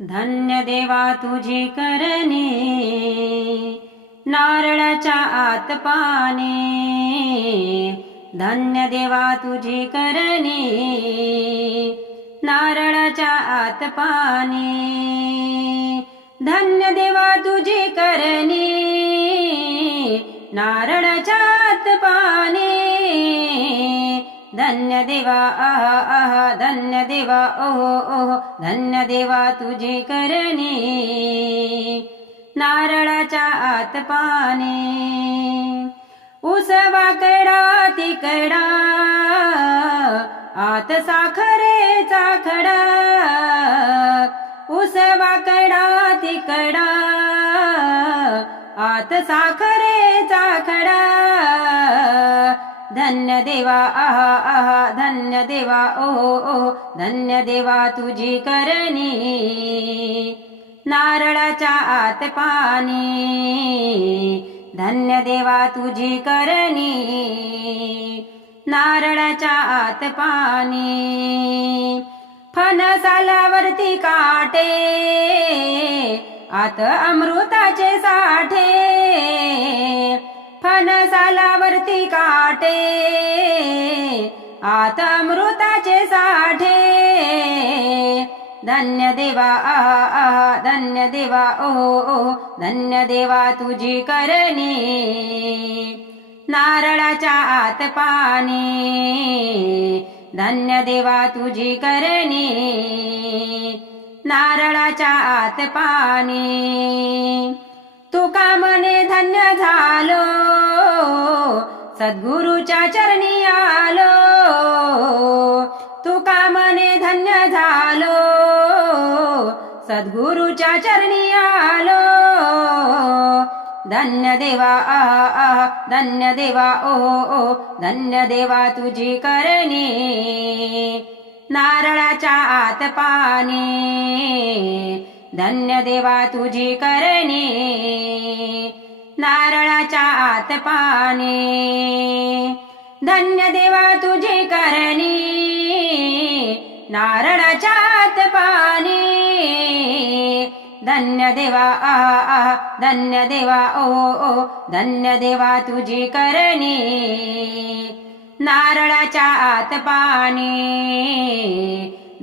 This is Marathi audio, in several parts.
धन्य देवा तुझी करणे नारळाच्या आत पाने. धन्य देवा तुझी करणे नारळाच्या आत पाने. धन्य देवा तुझी करणे नारळाच्या आत पाने. धन्य देवा आहा आहा धन्य देवा ओहो ओहो धन्य देवा तुझे करणे. नारळाच्या आत पाने उसवा कडा तिकडा आत साखरेचा खडा उसवा कडा तिकडा आत साखरेचा खडा. धन्य देवा आहा आहा धन्य देवा ओहो ओहो धन्य देवा तुझी करणी. नारळाच्या आत पाणी. धन्य देवा तुझी करणी. नारळाच्या आत पाणी. फणसालावरती काटे. आत अमृताचे साठे. आता अमृताचे साठे. धन्य देवा आहा आहा धन्य देवा ओहो ओहो धन्य देवा तुझी करणी. नारळाच्या आत पाणी. धन्य देवा तुझी करणी. नारळाच्या आत पाणी. तुका मने धन्य झालो. सद्गुरूच्या चरणी आलो. तुका मने धन्य झालो. सद्गुरूच्या चरणी आलो. धन्य देवा आ आ धन्य देवा ओ ओ धन्य देवा तुझी करणी. नारळाच्या आत पाणी. धन्य देवा तुझी करणी. नारळाच्या आत पाणी. धन्य देवा तुझी करणी. नारळाच्या आत पाणी. धन्य देवा आ आ धन्य देवा ओ ओ धन्य देवा तुझी करणी. नारळाच्या आत पाणी.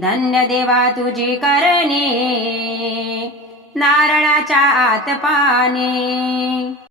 धन्य देवा तुझी करणी. नारळाच्या आत पाणी.